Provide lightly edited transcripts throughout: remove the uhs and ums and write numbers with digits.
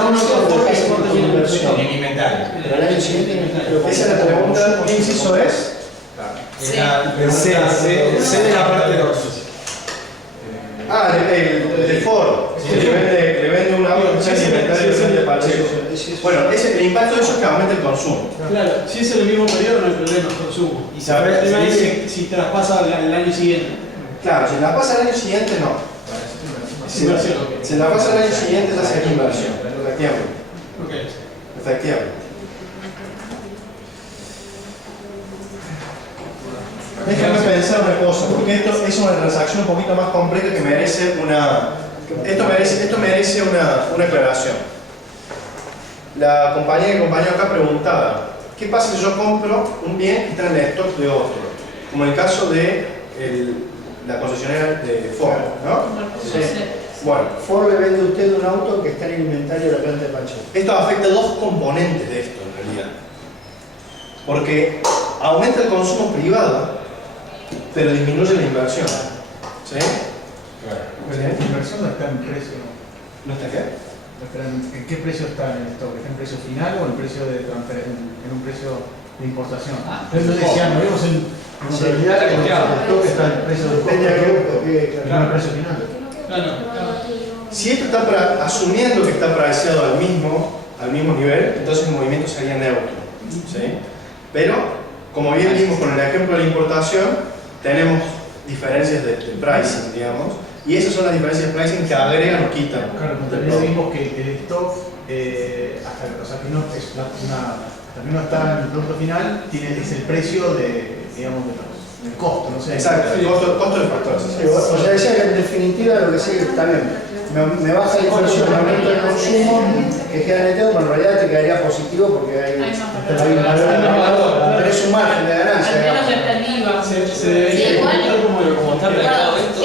cada uno que se corta tiene inversión. En inventario. Pero al año siguiente Esa es la pregunta. ¿Qué inciso es? C de la parte 2. Ah, el de Ford. Le vende un auto que tiene inventario de Pacheco. Bueno, el impacto de eso es que aumenta el consumo. Claro, si es en el mismo periodo no hay problema, es consumo. Y El tema es si traspasa el año siguiente. Claro, si la pasa al año siguiente, no. Es inversión. Si la pasa al año siguiente, ya sería inversión. Efectivamente. Ok. Efectivamente. Déjame pensar una cosa, porque esto es una transacción un poquito más compleja que merece una... Esto merece una aclaración. La compañía que acompañó acá preguntaba, ¿qué pasa si yo compro un bien que está en el stock de otro? Como el caso de la concesionaria de Ford, ¿no? Sí. Bueno, Ford le vende a usted un auto que está en el inventario de la planta de Pacheco. esto afecta dos componentes de esto en realidad. Porque aumenta el consumo privado, pero disminuye la inversión. ¿Sí? Pero la inversión no está en precio. ¿No está qué? ¿En qué precio está en el stock? ¿Está en precio final o en precio de en un precio de importación? Entonces decían, lo vimos en realidad que el stock está en el precio de no en el precio final. Claro. Si esto está asumiendo que está preciado al mismo nivel, entonces el movimiento sería neutro. ¿Sí? Pero, como bien vimos con el ejemplo de la importación, tenemos diferencias de pricing, digamos, y esas son las diferencias de pricing que agregan o quitan. Claro, también vimos que el stock, hasta que no está en el producto final, es el precio del costo, no sé. Exacto, el costo de factores. O sea, decía que en definitiva lo que sigue está bien. Me baja la inversión, me aumenta el consumo, que queda neteado, pero en realidad te quedaría positivo porque hay un valor, pero es un margen de ganancia. Al menos está el IVA. Se debería igual. como está Recuerdo, pegado esto.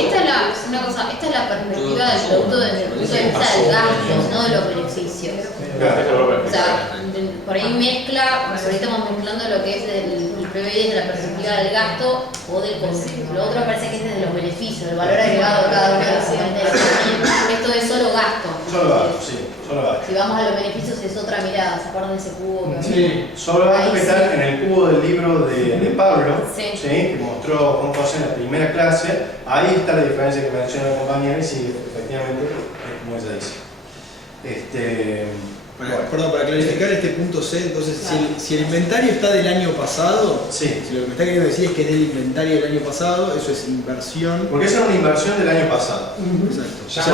una cosa, esta es la perspectiva del producto desde el punto de vista del gasto, no de los beneficios. O sea, por ahí mezcla, ahorita estamos mezclando lo que es el PBI desde la perspectiva del gasto o del consumo. Lo otro parece que es desde los beneficios, el valor agregado de cada uno de los segmentos de la economía. Esto es solo gasto. Solo gasto, sí, solo gasto. Si vamos a los beneficios es otra mirada, ¿se acuerdan de ese cubo? Sí. Solo gasto que está en el cubo del libro de Pablo, Sí. que mostró Juan José en la primera clase. Ahí está la diferencia que menciona la compañera y sí, efectivamente, es como ella dice. Perdón, para clarificar este punto C, entonces, si el inventario está del año pasado, Sí. si lo que me está queriendo decir es que es del inventario del año pasado, eso es inversión. Porque esa era una inversión del año pasado. Exacto.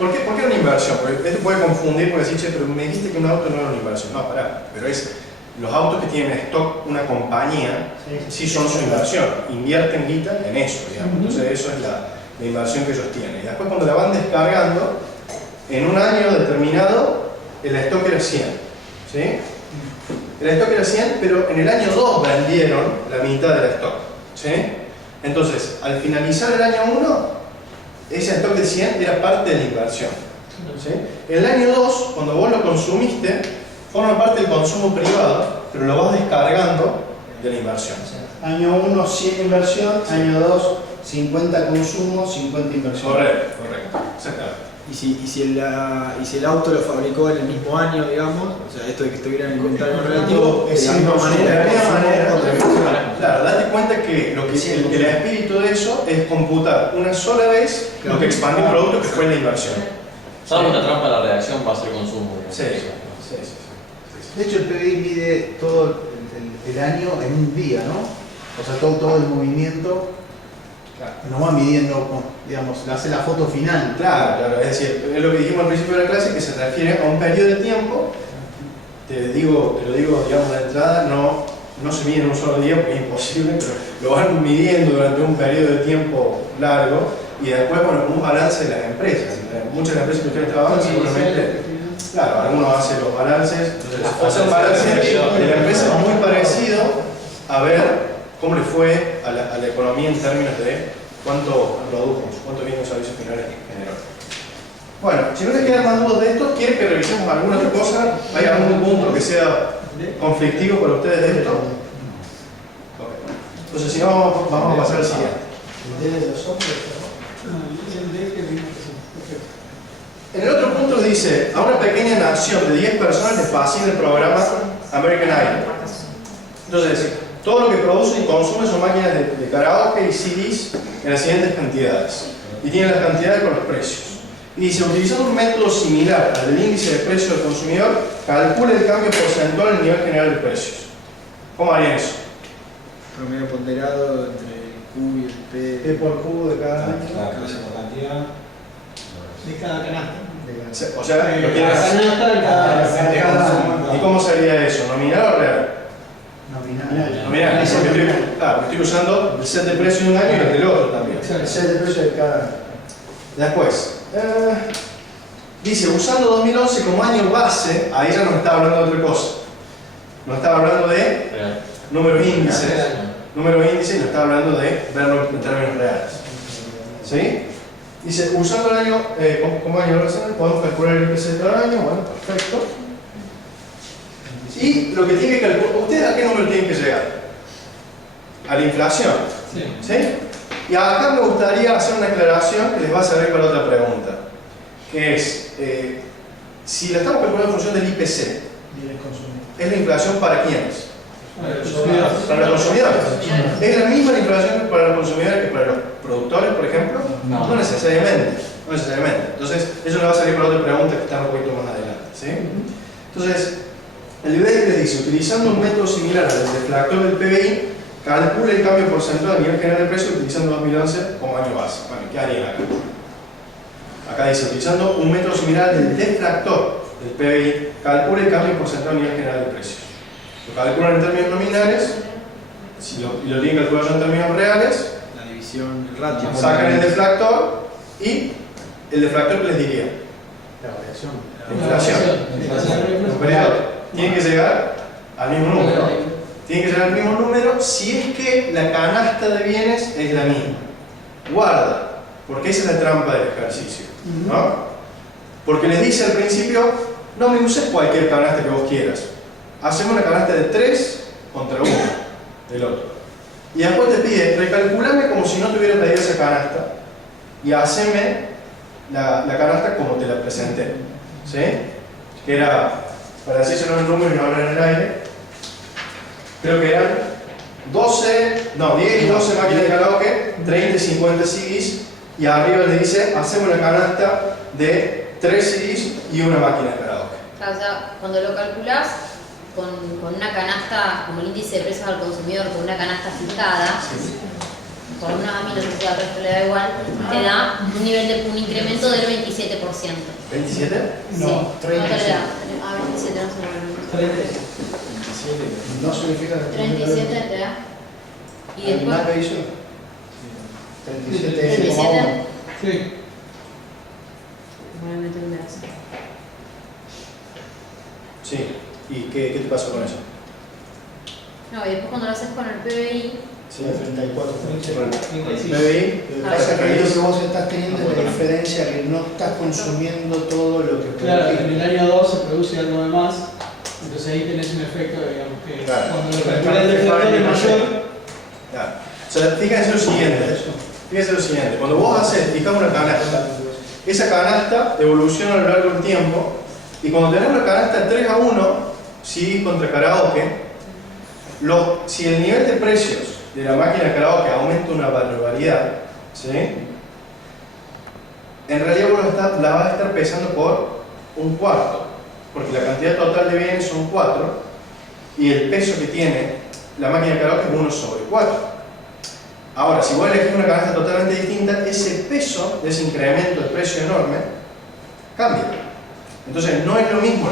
¿Por qué era una inversión? Porque esto puede confundir porque decir, che, pero me dijiste que un auto no era una inversión. No, pará, pero los autos que tienen stock una compañía, sí son su inversión. Invierten guita en eso, digamos. Entonces eso es la inversión que ellos tienen. Y después cuando la van descargando, en un año determinado, el stock era 100. ¿Sí? El stock era 100, pero en el año 2 vendieron la mitad del stock. ¿Sí? Entonces, al finalizar el año 1, ese stock de 100 era parte de la inversión. ¿Sí? El año 2, cuando vos lo consumiste, forma parte del consumo privado, pero lo vas descargando de la inversión. Año 1, 100 inversión, año 2, 50 consumo, 50 inversión. Correcto, exactamente. Y si el auto lo fabricó en el mismo año, digamos, o sea, esto de que estuviera en el inventario relativo, de la misma manera. Claro, date cuenta que el espíritu de eso es computar una sola vez lo que expandió el producto, que fue la inversión. Salvo una trampa, la reacción va a ser consumo. Sí. De hecho, el PBI mide todo el año en un día, ¿no? O sea, todo el movimiento nos va midiendo, digamos, hace la foto final. Claro, es decir, es lo que dijimos al principio de la clase, que se refiere a un periodo de tiempo. Te lo digo, digamos, de entrada, no se mide en un solo día porque es imposible, pero lo van midiendo durante un periodo de tiempo largo y después, bueno, como un balance de las empresas. Muchas de las empresas que ustedes trabajan seguramente, claro, algunos hacen los balances, entonces hacer un balance de la empresa es muy parecido a ver cómo le fue a la economía en términos de cuánto produjo, cuánto bienes y servicios finales generó. Bueno, si no les quedan más dudas de esto, ¿quieren que revisemos alguna otra cosa? ¿Hay algún punto que sea conflictivo para ustedes de esto? Okay. Entonces, si no, vamos a pasar al siguiente. El D de los hombres, El D que vimos que sí. Perfecto. En el otro punto dice, a una pequeña nación de 10 personas les fascina el programa American Idol. Entonces, todo lo que produce y consume son máquinas de karaoke y CDs en las siguientes cantidades. Y tienen las cantidades con los precios. Y dice, utilizando un método similar al del índice de precio del consumidor, calcula el cambio porcentual en el nivel general de precios. ¿Cómo harían eso? Promedio ponderado entre el Q y el P. P por Q de cada año. De cada canasta. O sea, lo quieren Cada hacer. canasta de cada. ¿Y cómo sería eso? ¿Nominal o real? Nominal. Nominal, porque estoy usando el set de precios de un año y el del otro también. El set de precio de cada año. Después, dice, usando 2011 como año base, ahí ya nos está hablando de otra cosa. Nos está hablando de números índices. Números índices y nos está hablando de verlo en términos reales. ¿Sí? Dice, usando el año como año base, podemos calcular el IPC de cada año. Bueno, perfecto. Y lo que tiene que calcular, ¿ustedes a qué número tienen que llegar? A la inflación. ¿Sí? Y acá me gustaría hacer una aclaración que les va a servir para otra pregunta. Que es, si la estamos calculando en función del IPC, ¿es la inflación para quiénes? Para los consumidores. ¿Es la misma la inflación para los consumidores que para los productores, por ejemplo? No necesariamente. No necesariamente. Entonces, eso le va a salir para otra pregunta que está un poquito más adelante. ¿Sí? Entonces, el IBEX les dice, utilizando un método similar al del deflactor del PBI, calcula el cambio porcentual a nivel general de precio utilizando 2011 como año base. Bueno, ¿qué harían acá? Acá dice, utilizando un método similar al del deflactor del PBI, calcula el cambio porcentual a nivel general de precios. Lo calculan en términos nominales, y lo tienen calculado en términos reales, La división, el ratio. sacan el deflactor y el deflactor, ¿qué les diría? La variación. La inflación. Pero tienen que llegar al mismo número. Tienen que llegar al mismo número si es que la canasta de bienes es la misma. Guarda, porque esa es la trampa del ejercicio, ¿no? Porque les dice al principio, no me uses cualquier canasta que vos quieras. Hacemos una canasta de 3 contra 1 del otro. Y después te pide, recalculame como si no te hubiera pedido esa canasta y haceme la canasta como te la presenté. ¿Sí? Que era, para decírselo en números y no hablar en el aire, creo que eran 10 y 12 máquinas de karaoke, 30 y 50 CDs, y arriba le dice, hacemos una canasta de 3 CDs y una máquina de karaoke. O sea, cuando lo calculás con una canasta, como el índice de precios al consumidor, con una canasta fijada, por una mí no sé si al resto le da igual, te da un nivel de un incremento del 27%. ¿27? Sí. No, 37. ¿Cuánto le da? Ah, 27, no sé. 27. No significa que 37 te da. Y después. ¿Más que hizo? 37. 37. Sí. Voy a meter un brazo. Sí. ¿Y qué te pasó con eso? No, y después cuando lo haces con el PBI. Sí, 34. PBI. Lo que pasa es que ahí lo que vos estás teniendo es la diferencia que no estás consumiendo todo lo que Claro, en producís. el año 2 se produce algo de más, entonces ahí tenés un efecto, digamos, que Claro. cuando lo calculas el deflactor es mayor. Claro. O sea, fíjense lo siguiente. Fíjense lo siguiente. Cuando vos fijás una canasta, esa canasta evoluciona a lo largo del tiempo, y cuando tenés una canasta 3-1, sí, contra karaoke, si el nivel de precios de la máquina de karaoke aumenta una barbaridad, ¿sí? En realidad vos la vas a estar pesando por un cuarto, porque la cantidad total de bienes son 4 y el peso que tiene la máquina de karaoke es 1/4. Ahora, si vos elegís una canasta totalmente distinta, ese peso de ese incremento de precio enorme cambia. Entonces no es lo mismo,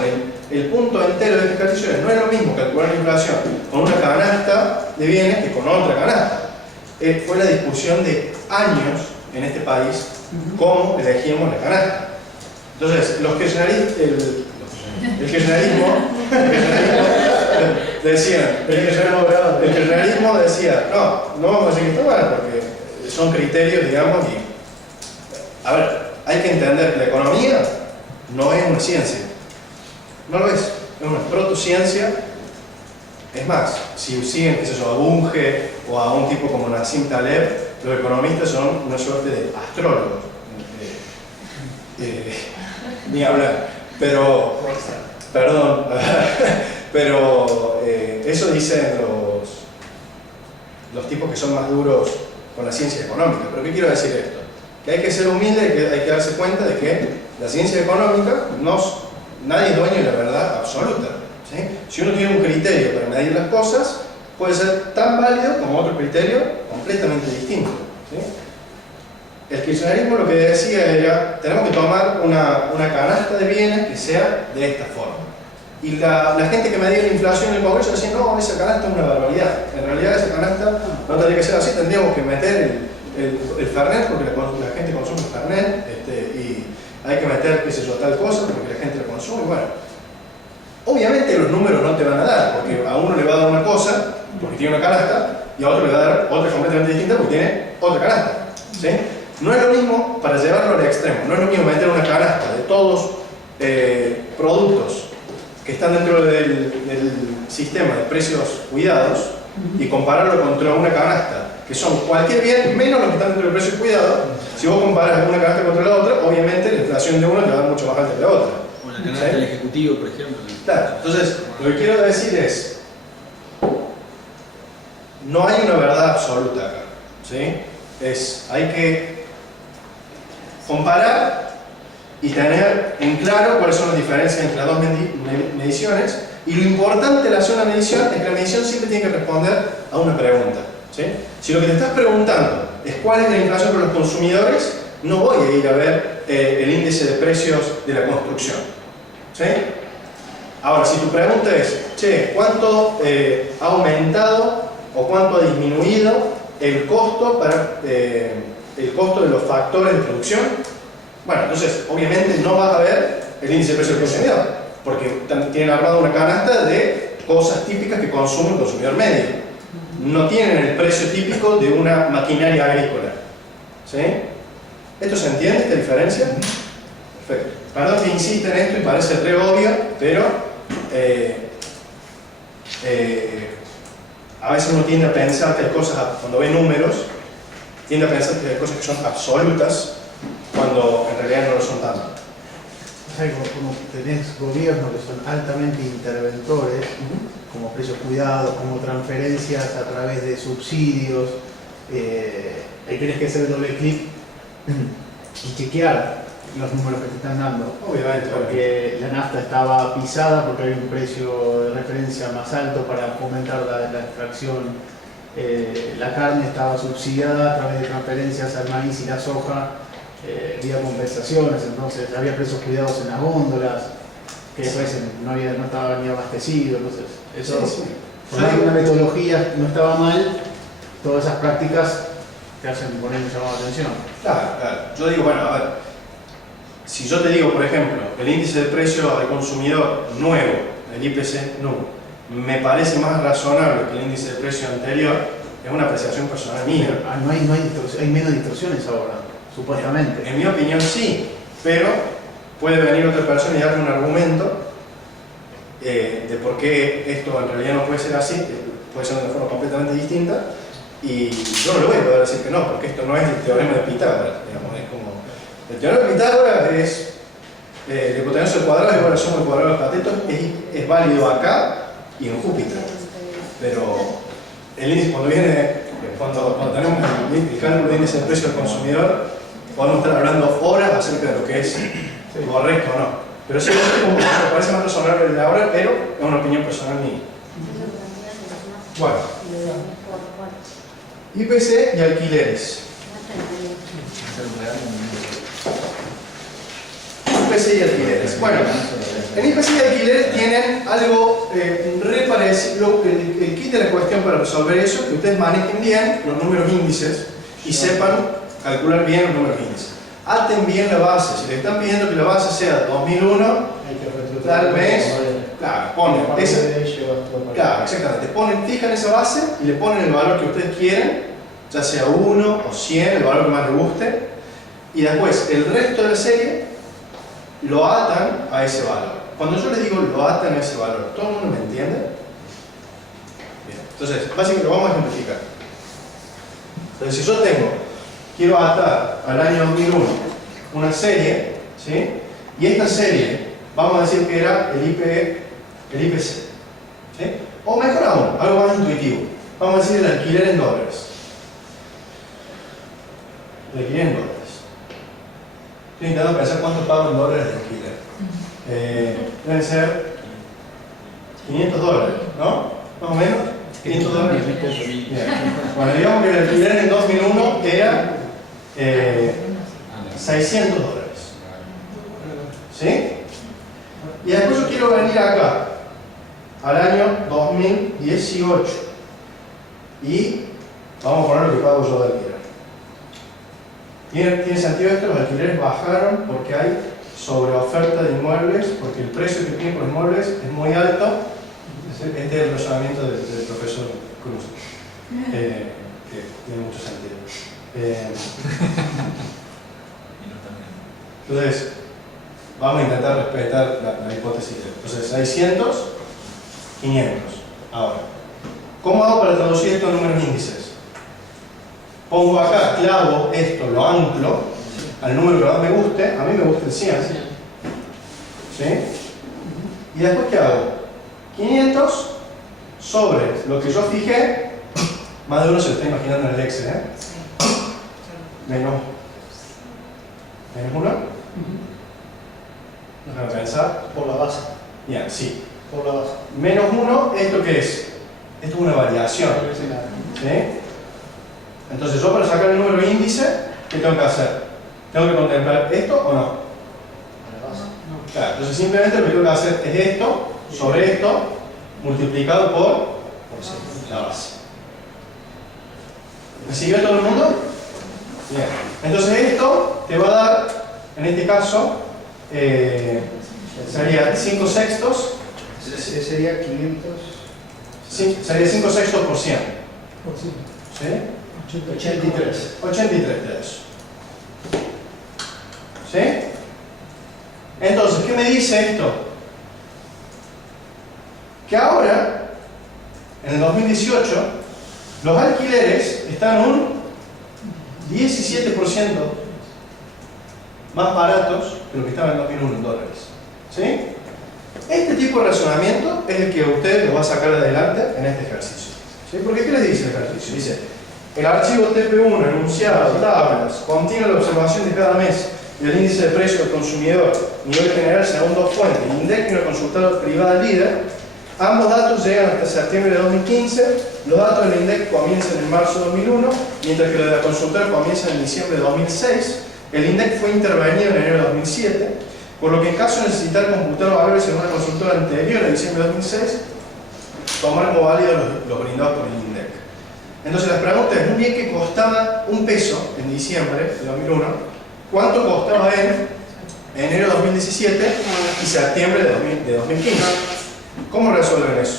el punto entero de este ejercicio no es lo mismo calcular la inflación con una canasta de bienes que con otra canasta. Fue la discusión de años en este país cómo elegíamos la canasta. Entonces, el kirchnerismo decía, no vamos a decir que está mal, porque son criterios, digamos, y a ver, hay que entender que la economía no es una ciencia, no lo es una protociencia. Es más, si siguen, qué sé yo, a Bunge o a un tipo como Nassim Taleb, los economistas son una suerte de astrólogos. ni hablar. Pero, perdón, pero eso dicen los tipos que son más duros con la ciencia económica. ¿Pero qué quiero decir esto? Que hay que ser humilde y que hay que darse cuenta de que la ciencia económica nadie es dueño de la verdad absoluta, ¿sí? Si uno tiene un criterio para medir las cosas, puede ser tan válido como otro criterio completamente distinto, ¿sí? El kirchnerismo lo que decía era, tenemos que tomar una canasta de bienes que sea de esta forma. Y la gente que medía la inflación en el Congreso decía, no, esa canasta es una barbaridad. En realidad esa canasta no tendría que ser así, tendríamos que meter el Fernet, porque la gente consume el Fernet, y hay que meter, qué sé yo, tal cosa, porque la gente lo consume. Bueno, obviamente los números no te van a dar, porque a uno le va a dar una cosa, porque tiene una canasta, y a otro le va a dar otra completamente distinta, porque tiene otra canasta, ¿sí? No es lo mismo, para llevarlo al extremo, no es lo mismo meter una canasta de todos productos que están dentro del sistema de precios cuidados y compararlo contra una canasta que son cualquier bien menos los que están dentro del precio cuidado. Si vos comparas una canasta contra la otra, obviamente la inflación de uno te va a dar mucho más alta que la otra. O la canasta del ejecutivo, por ejemplo. Claro, entonces lo que quiero decir es, no hay una verdad absoluta acá, ¿sí? Hay que comparar y tener en claro cuáles son las diferencias entre las dos mediciones, y lo importante de hacer una medición es que la medición siempre tiene que responder a una pregunta, ¿sí? Si lo que te estás preguntando es cuál es la inflación para los consumidores, no voy a ir a ver el índice de precios de la construcción, ¿sí? Ahora, si tu pregunta es, che, ¿cuánto ha aumentado o cuánto ha disminuido el costo de los factores de producción? Bueno, entonces, obviamente no vas a ver el índice de precio del consumidor, porque tienen armado una canasta de cosas típicas que consume el consumidor medio. No tienen el precio típico de una maquinaria agrícola, ¿sí? ¿Esto se entiende, esta diferencia? Perfecto. Perdón que insista en esto y parece re obvio, pero a veces uno tiende a pensar que hay cosas, cuando ve números, tiende a pensar que hay cosas que son absolutas, cuando en realidad no lo son tanto. Como tenés gobiernos que son altamente interventores, como precios cuidados, como transferencias a través de subsidios, ahí tenés que hacer el doble clic y chequear los números que te están dando. Obviamente. Porque la nafta estaba pisada porque había un precio de referencia más alto para fomentar la extracción. La carne estaba subsidiada a través de transferencias al maíz y la soja, vía compensaciones, entonces había precios cuidados en las góndolas, que después no estaba ni abastecido, entonces eso, por más que una metodología no estaba mal, todas esas prácticas te hacen poner un llamado de atención. Claro, claro. Yo digo, bueno, a ver, si yo te digo, por ejemplo, el índice de precio al consumidor nuevo, el IPC nuevo, me parece más razonable que el índice de precio anterior, es una apreciación personal mía. Hay menos distorsiones ahora, supuestamente. En mi opinión sí, pero puede venir otra persona y darme un argumento de por qué esto en realidad no puede ser así, puede ser de una forma completamente distinta, y yo no le voy a poder decir que no, porque esto no es el teorema de Pitágoras, digamos, es como... El teorema de Pitágoras es la hipotenusa al cuadrado igual a la suma del cuadrado de los catetos, es válido acá y en Júpiter, pero el índice, cuando tenemos el cálculo de índice de precio del consumidor, podemos estar hablando horas acerca de lo que es correcto o no. Pero sí, como me parece más razonable de ahora, pero es una opinión personal mía. Bueno, IPC y alquileres. IPC y alquileres. Bueno, en IPC y alquileres tienen algo re parecido. El kit de la cuestión para resolver eso, que ustedes manejen bien los números índices y sepan calcular bien los números índices. Aten bien la base. Si le están pidiendo que la base sea 2001, tal vez, claro, ponen claro, exactamente, fijan esa base y le ponen el valor que ustedes quieren, ya sea 1 o 100, el valor que más les guste, y después el resto de la serie lo atan a ese valor. Cuando yo les digo lo atan a ese valor, ¿todo el mundo me entiende? Bien. Entonces, básicamente lo vamos a ejemplificar. Entonces, si yo quiero atar al año 2001 una serie, ¿sí? Y esta serie, vamos a decir que era el IPC. ¿Sí? O mejor aún, algo más intuitivo. Vamos a decir el alquiler en dólares. El alquiler en dólares. Estoy intentando pensar cuánto pago en dólares de alquiler. Deben ser $500, ¿no? Más o menos. $500. Bien. Bueno, digamos que el alquiler en 2001 era $600. ¿Sí? Y después yo quiero venir acá, al año 2018. Y vamos a poner lo que pago yo de alquiler. ¿Tiene sentido esto? Los alquileres bajaron porque hay sobreoferta de inmuebles, porque el precio que tienen por inmuebles es muy alto. Este es el razonamiento del profesor Cruz, que tiene mucho sentido. Entonces, vamos a intentar respetar la hipótesis. Entonces, 600, 500. Ahora, ¿cómo hago para traducir estos números índices? Pongo acá, clavo esto, lo anclo al número que más me guste. A mí me gusta el 100. ¿Sí? ¿Y después qué hago? 500 sobre lo que yo fijé. Más de uno se lo está imaginando en el Excel, ¿eh? Menos 1. Déjame pensar. Por la base. Bien, sí. Por la base. Menos 1, ¿esto qué es? Esto es una variación. ¿Sí? Entonces yo para sacar el número índice, ¿qué tengo que hacer? ¿Tengo que contemplar esto o no? Claro, entonces simplemente lo que tengo que hacer es esto sobre esto multiplicado por la base. ¿Me siguió todo el mundo? Bien. Entonces esto te va a dar, en este caso, sería 5 sextos. Sería 500. Sí, sería 5 sextos por 100. ¿Sí? 83. 83 de eso. ¿Sí? Entonces, ¿qué me dice esto? Que ahora, en el 2018, los alquileres están un 17% más baratos que lo que estaban en 2001 en dólares. ¿Sí? Este tipo de razonamiento es el que usted lo va a sacar adelante en este ejercicio. ¿Sí? Porque ¿qué les dice el ejercicio? Dice, el archivo TP1, enunciado, tablas, contiene la observación de cada mes y el índice de precio del consumidor, nivel general según dos fuentes, el INDEC y una consultora privada líder. Ambos datos llegan hasta septiembre de 2015, los datos del INDEC comienzan en marzo de 2001, mientras que los de la consultora comienzan en diciembre de 2006. El INDEC fue intervenido en enero de 2007, por lo que en caso de necesitar computar valores en una consultora anterior a diciembre de 2006, tomar como válidos los brindados por el INDEC. Entonces la pregunta es, un bien que costaba $1 en diciembre de 2001, ¿cuánto costaba en enero de 2017 y septiembre de 2015? ¿Cómo resuelven eso?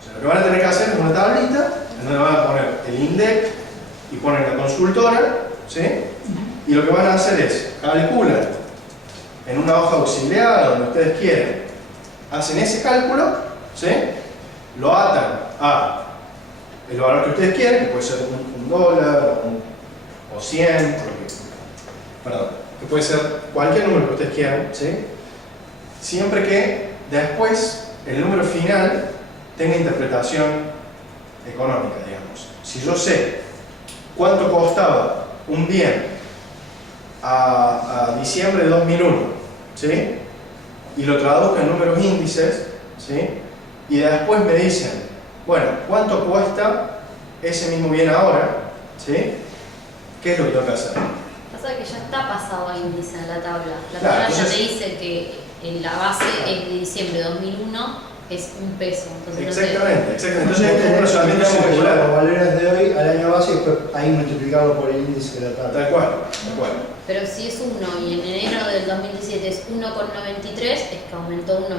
O sea, lo que van a tener que hacer es una tablita en donde van a poner el INDEC y ponen la consultora, ¿sí? Y lo que van a hacer es calcular en una hoja auxiliar donde ustedes quieren, hacen ese cálculo, ¿sí? Lo atan a el valor que ustedes quieren, que puede ser $1 o 100, perdón, que puede ser cualquier número que ustedes quieran, ¿sí? Siempre que después el número final tenga interpretación económica, digamos. Si yo sé cuánto costaba un bien a diciembre de 2001, ¿sí? Y lo traduzco en números índices, ¿sí? Y después me dicen, bueno, ¿cuánto cuesta ese mismo bien ahora? ¿Sí? ¿Qué es lo que tengo que hacer? Pasa que ya está pasado a índice en la tabla. La Claro, tabla entonces, ya te dice que en la base es de diciembre de 2001, es $1. Entonces, exactamente, exactamente. Entonces este es un razonamiento Los circular. valores de hoy al año base y después ahí multiplicado por el índice de la tabla. Tal cual, tal cual. pero si es 1 y en enero del 2017 es 1,93, es que aumentó un 93%.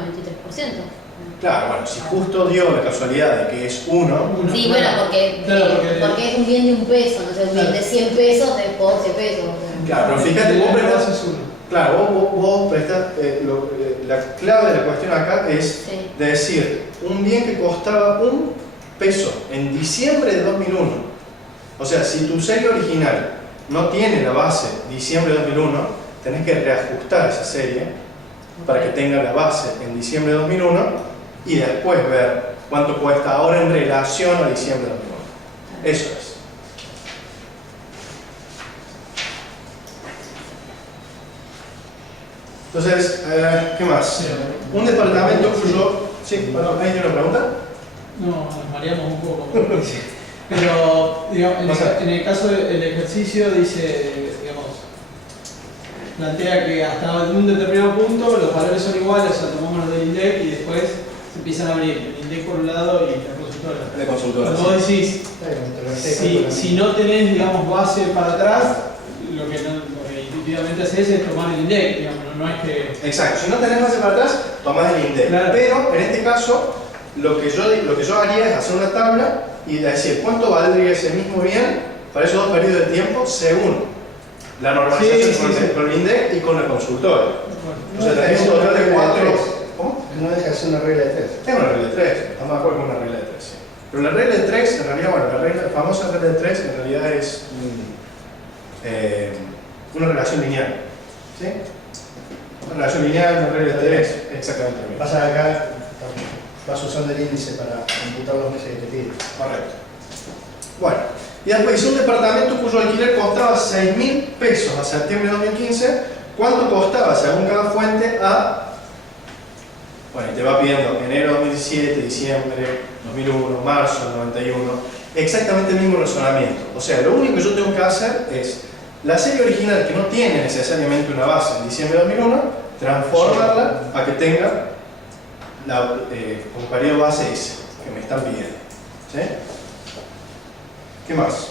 Claro, bueno, si justo dio la casualidad de que es 1, Sí, bueno, porque es un bien de $1, no sé, un bien de 100 pesos de por 100 pesos. claro, pero fíjate, vos prestás, claro, vos prestás, la clave de la cuestión acá es Sí. de decir, un bien que costaba $1 en diciembre de 2001. O sea, si tu serie original no tiene la base diciembre de 2001, tenés que reajustar esa serie para que tenga la base en diciembre de 2001 y después ver cuánto cuesta ahora en relación a diciembre de 2001. Eso es. Entonces, ¿qué más? Un departamento cuyo... Sí, perdón, ¿alguien tiene una pregunta? No, nos mareamos un poco. Pero, digamos, en el caso del ejercicio dice, digamos, plantea que hasta un determinado punto los valores son iguales, o sea, tomamos los del INDEC y después se empiezan a abrir el INDEC por un lado y la consultora. La consultora. Como vos decís, si no tenés, digamos, base para atrás, lo que intuitivamente haces es tomar el INDEC, digamos, no es que... Exacto, si no tenés base para atrás, tomás el INDEC. Claro. Pero en este caso, lo que yo haría es hacer una tabla y decir cuánto valdría ese mismo bien para esos dos periodos de tiempo según la normalización con el INDEC y con la consultora. Bueno, O sea, tenés un total de 4. ¿Cómo? No deja de ser una regla de 3. Es una regla de 3, no me acuerdo con una regla de 3. Sí. Pero la regla de 3, en realidad, bueno, la famosa regla de 3 en realidad es una relación lineal. ¿Sí? Una relación lineal, una regla de 3, exactamente lo mismo. Pasa acá, vas usando el índice para computar los meses que te pide. Correcto. Bueno, y después hice un departamento cuyo alquiler costaba 6.000 pesos a septiembre de 2015. ¿Cuánto costaba según cada fuente a... Bueno, y te va pidiendo enero de 2017, diciembre 2001, marzo del 91. Exactamente el mismo razonamiento. O sea, lo único que yo tengo que hacer es la serie original, que no tiene necesariamente una base en diciembre de 2001, transformarla a que tenga como periodo base ese que me están pidiendo. ¿Sí? ¿Qué más?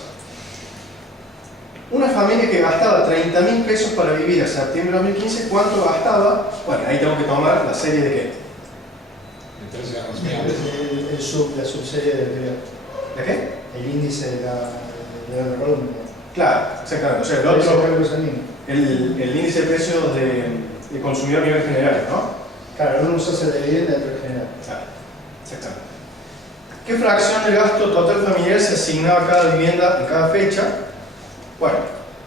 Una familia que gastaba 30.000 pesos para vivir a septiembre de 2015, ¿cuánto gastaba? Bueno, ahí tengo que tomar la serie de qué. La subserie del anterior. ¿De qué? El índice de la columna. Claro, exactamente. O sea, el otro, el índice de precios de consumidor a nivel general, ¿no? Claro, uno usa el de vivienda y otro el general. Claro, exactamente. ¿Qué fracción del gasto total familiar se asignaba a cada vivienda en cada fecha? Bueno,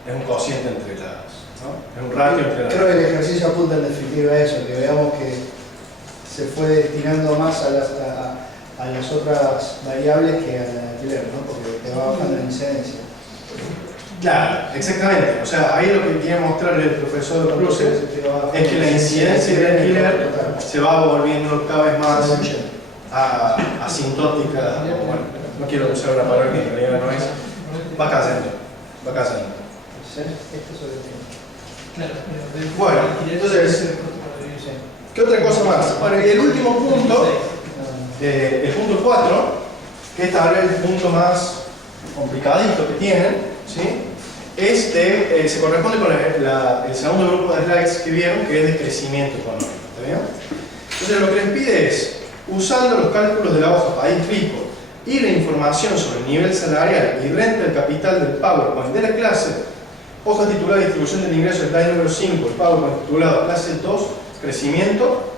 es un cociente entre las, ¿no? Es un ratio entre las. Creo que el ejercicio apunta en definitiva a eso, que veamos que se fue destinando más a las otras variables que al alquiler, ¿no? Porque te va bajando la incidencia. Claro, exactamente. O sea, ahí lo que quiere mostrar el profesor de Cruz es que la incidencia del alquiler se va volviendo cada vez más asintótica. Bueno, no quiero usar una palabra que en realidad no es. Va cayendo. Va cayendo. Bueno, entonces, ¿qué otra cosa más? Bueno, y el último punto, el punto 4, que es tal vez el punto más complicadito que tienen, ¿sí? Se corresponde con el segundo grupo de slides que vieron, que es de crecimiento económico. ¿Está bien? Entonces, lo que les pide es, usando los cálculos de la hoja País Rico y la información sobre el nivel salarial y renta del capital del PowerPoint de la clase, hoja titulada Distribución del ingreso, slide número 5, el PowerPoint titulado Clase 2, Crecimiento,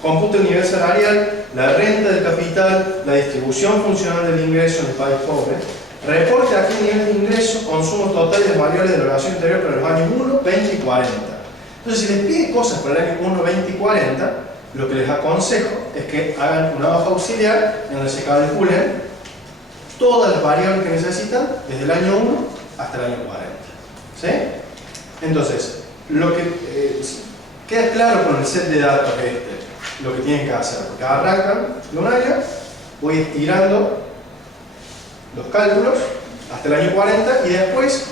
computa el nivel salarial, la renta del capital, la distribución funcional del ingreso en el país pobre, reporte aquí el nivel de ingreso, consumos totales de variables de la evaluación anterior para los años 1, 20 y 40. Entonces, si les pide cosas para el año 1, 20 y 40, lo que les aconsejo es que hagan una hoja auxiliar en donde se calculen todas las variables que necesitan desde el año 1 hasta el año 40. ¿Sí? Entonces, lo que queda claro con el set de datos lo que tienen que hacer, porque arrancan de un año, voy estirando los cálculos hasta el año 40 y después,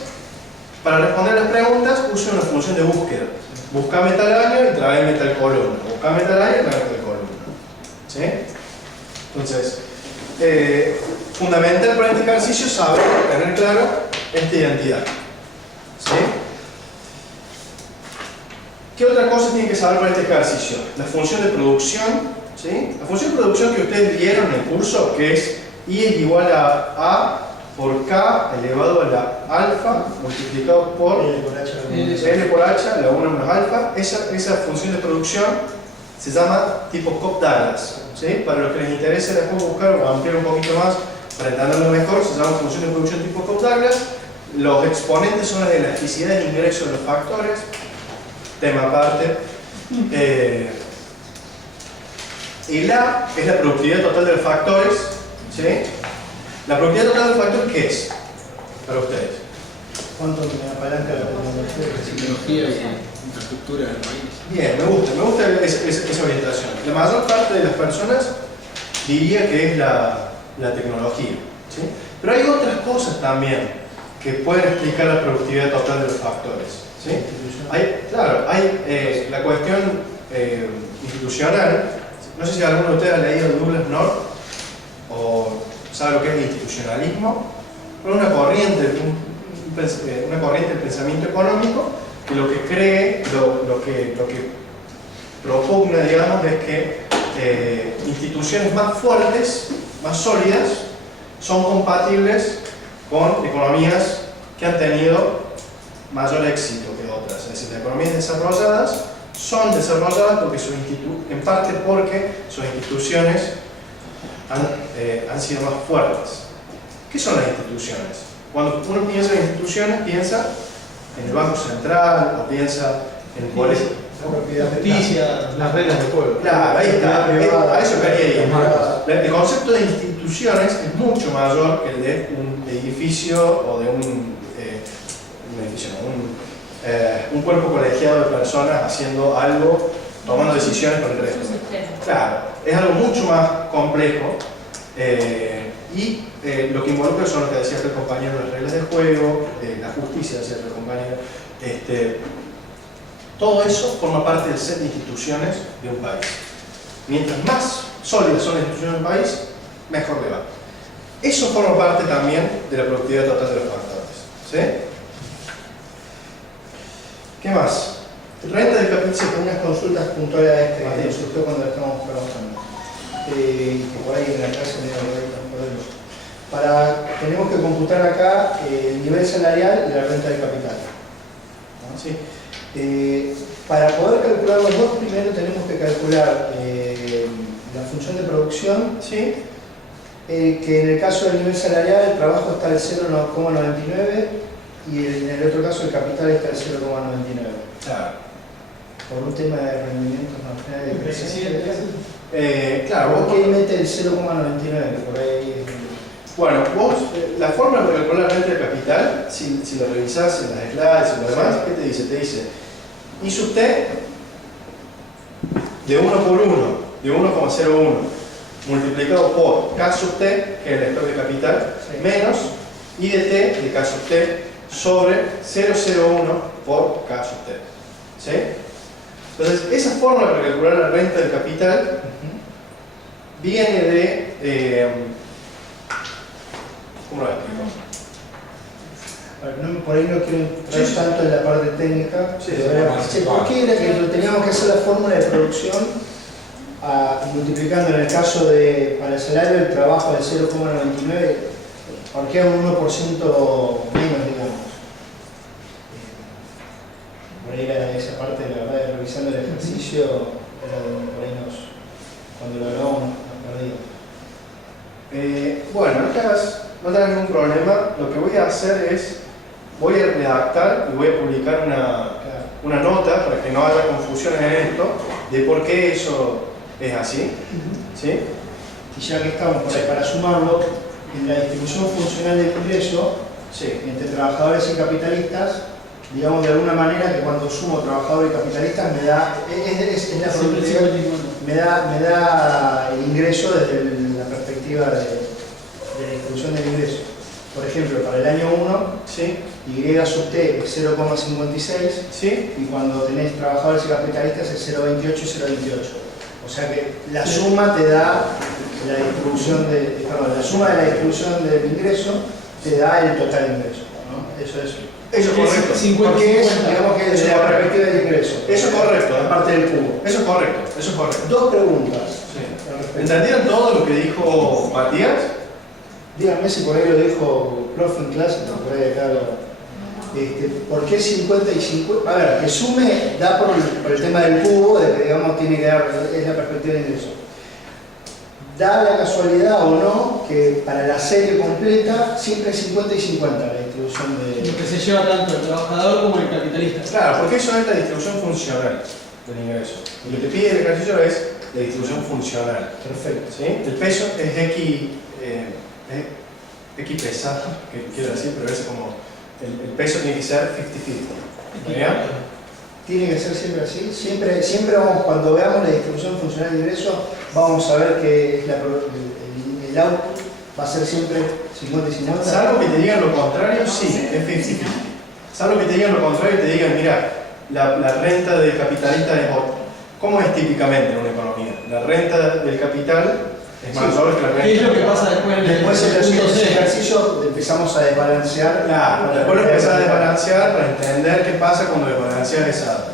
para responder las preguntas, uso una función de búsqueda. Buscame tal año y traeme tal columna. Buscame tal año y traeme tal columna. ¿Sí? Entonces, fundamental para este ejercicio saber tener claro esta identidad. ¿Sí? ¿Qué otra cosa tienen que saber para este ejercicio? La función de producción. ¿Sí? La función de producción que ustedes vieron en el curso, que es I es igual a por K elevado a la alfa multiplicado por L por H, la 1 menos alfa. Esa función de producción se llama tipo Cobb-Douglas. ¿Sí? Para los que les interese después buscar o ampliar un poquito más para entenderlo mejor, se llama función de producción tipo Cobb-Douglas. Los exponentes son las elasticidades de ingreso de los factores. tema aparte. El A es la productividad total de los factores, ¿sí? ¿La productividad total de los factores qué es para ustedes? ¿Cuánto me apalanca la Tecnología y infraestructura del país. Bien, me gusta esa orientación. La mayor parte de las personas diría que es la tecnología, ¿sí? Pero hay otras cosas también que pueden explicar la productividad total de los factores, ¿sí? Claro, hay la cuestión institucional. No sé si alguno de ustedes ha leído Douglas North o sabe lo que es el institucionalismo. Es una corriente del pensamiento económico que lo que cree, lo que propugna, digamos, es que instituciones más fuertes, más sólidas, son compatibles con economías que han tenido mayor éxito que otras. Es decir, las economías desarrolladas son desarrolladas porque en parte porque sus instituciones han sido más fuertes. ¿Qué son las instituciones? Cuando uno piensa en instituciones, piensa en el Banco Central o piensa en el colegio. Justicia, Las reglas del juego. Claro, ahí está. A eso quería ir. El concepto de instituciones es mucho mayor que el de un edificio o de un cuerpo colegiado de personas haciendo algo, tomando decisiones con el resto. Claro, es algo mucho más complejo y lo que involucra son lo que decía el compañero, las reglas del juego, la justicia, decía el compañero. Todo eso forma parte del set de instituciones de un país. Mientras más sólidas son las instituciones de un país, mejor le va. Eso forma parte también de la productividad total de los factores, ¿sí? ¿Qué más? Renta del capital, unas consultas puntuales a este que surgió cuando estábamos trabajando. Que por ahí en la clase tenemos que computar acá el nivel salarial y la renta del capital, ¿no? Sí. Para poder calcular los dos, primero tenemos que calcular la función de producción, ¿sí? Que en el caso del nivel salarial el trabajo está al 0,99 y en el otro caso el capital está al 0,99. Claro. Por un tema de rendimientos marginales de presencia. Claro, ¿Por qué mete el 0,99? Por ahí. Bueno, vos, la forma de calcular la renta de capital, si lo revisás en las slides y lo demás, ¿qué te dice? Te dice, hizo usted de 1 por 1, de 1,01, multiplicado por caso usted, que es el stock de capital, menos IDT de caso usted, sobre 0,01 por caso usted. ¿Sí? Entonces, esa forma de calcular la renta del capital viene de... ¿cómo lo explico? Por ahí no quiero entrar tanto en la parte técnica. Sí, ¿Por qué era que teníamos que hacer la fórmula de producción multiplicando en el caso de para el salario del trabajo del 0,99? ¿Por qué un 1% menos, digamos? Por ahí era esa parte, la verdad, revisando el ejercicio, era donde por ahí cuando lo grabamos nos perdimos. Bueno, no tengas ningún problema. Lo que voy a hacer es, voy a redactar y voy a publicar una nota para que no haya confusiones en esto de por qué eso es así. ¿Sí? Y ya que estamos por ahí, para sumarlo, en la distribución funcional del ingreso, Sí. entre trabajadores y capitalistas, digamos de alguna manera que cuando sumo trabajadores y capitalistas me da, es la productividad, me da el ingreso desde la perspectiva de la distribución del ingreso. Por ejemplo, para el año 1, ¿Sí? Y sub T es 0,56, ¿Sí? y cuando tenés trabajadores y capitalistas es 0,28 y 0,28. O sea que la suma te da la distribución la suma de la distribución del ingreso te da el total de ingreso, ¿no? Eso es correcto. porque es, digamos que desde la perspectiva del ingreso. Eso es correcto. La parte del cubo. Eso es correcto. Eso es correcto. Dos preguntas. Sí. ¿Entendieron todo lo que dijo Matías? Díganme si por ahí lo dijo profe en clase, no, por ahí acá ¿por qué 50 y 50? A ver, que sume da por el tema del cubo, de que digamos tiene que dar, es la perspectiva de ingreso. Da la casualidad o no que para la serie completa siempre es 50 y 50 la distribución. distribución de... Lo que se lleva tanto el trabajador como el capitalista. Claro, porque eso es la distribución funcional del ingreso. Y lo que pide el ejercicio es la distribución funcional. Perfecto. ¿Sí? El peso es X pesado, que quiero decir, pero es como el peso tiene que ser 50-50. ¿Bien? Tiene que ser siempre así. Siempre vamos, cuando veamos la distribución funcional de ingreso, vamos a ver que el output va a ser siempre 50 y 50. Salvo que te digan lo contrario, sí, es 50-50. Salvo que te digan lo contrario y te digan, mira, la renta del capitalista es otra. ¿Cómo es típicamente en una economía? La renta del capital es mayor que la renta. ¿Qué es lo que pasa después en el Después en punto el C? ejercicio empezamos a desbalancear. Claro, después lo empezás a desbalancear para entender qué pasa cuando desbalanceas esa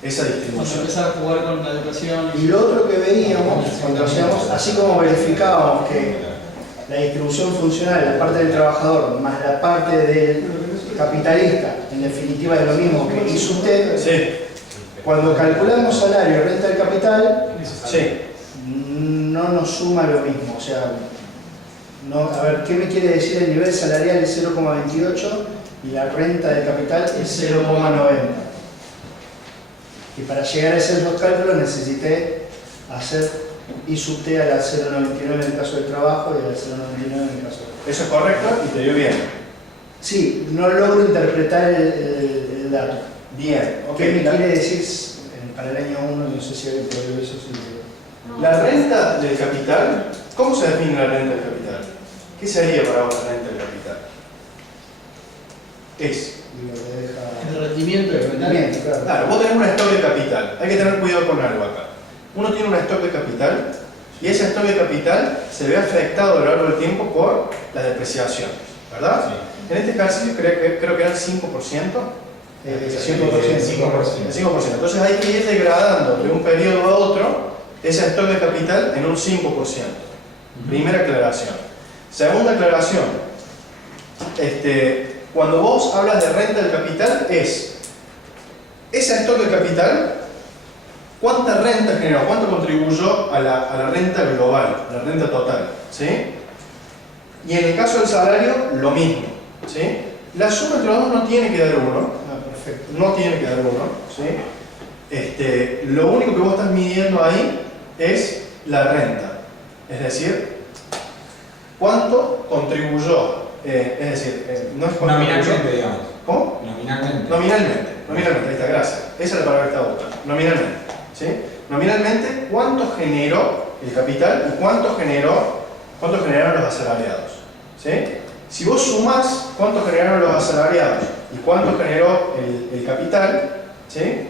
Cuando distribución. empezar a jugar con la educación. Y lo otro que veíamos, cuando hacíamos, así como verificábamos que la distribución funcional, la parte del trabajador más la parte del capitalista, en definitiva es lo mismo que I sub T, Sí, cuando calculamos salario y renta del capital, sí. no nos suma lo mismo. O sea, a ver, ¿qué me quiere decir? El nivel salarial es 0,28 y la renta del capital es 0,90. Y para llegar a esos dos cálculos necesité hacer I sub T a la 0,99 en el caso del trabajo y a la 0,99 en el caso del... Eso es correcto y te dio bien. Sí, no logro interpretar el dato. Bien, ok. ¿Qué me quiere decir para el año 1? No sé si hay por eso. La renta del capital, ¿cómo se define la renta del capital? ¿Qué sería para vos la renta del capital? Es. El rendimiento del capital. Bien, claro. Claro, vos tenés un stock de capital. Hay que tener cuidado con algo acá. Uno tiene un stock de capital y ese stock de capital se ve afectado a lo largo del tiempo por la depreciación, ¿verdad? Sí. En este ejercicio creo que era el 5%. 5%. El 5%. Entonces hay que ir degradando de un periodo a otro ese stock de capital en un 5%. Primera aclaración. Segunda aclaración. Cuando vos hablas de renta del capital es ese stock de capital, ¿cuánta renta generó? ¿Cuánto contribuyó a la renta global, a la renta total? ¿Sí? Y en el caso del salario, lo mismo. ¿Sí? La suma entre los dos no tiene que dar 1. Perfecto. No tiene que dar 1. ¿Sí? Lo único que vos estás midiendo ahí es la renta. Es decir, ¿cuánto contribuyó? Es decir, no es cuánto Nominalmente, digamos. ¿Cómo? Nominalmente. Nominalmente, ahí está, gracias. Esa es la palabra que está buscando. Nominalmente. ¿Sí? Nominalmente, ¿cuánto generó el capital y cuánto generaron los asalariados? ¿Sí? Si vos sumás cuánto generaron los asalariados y cuánto generó el capital, ¿sí?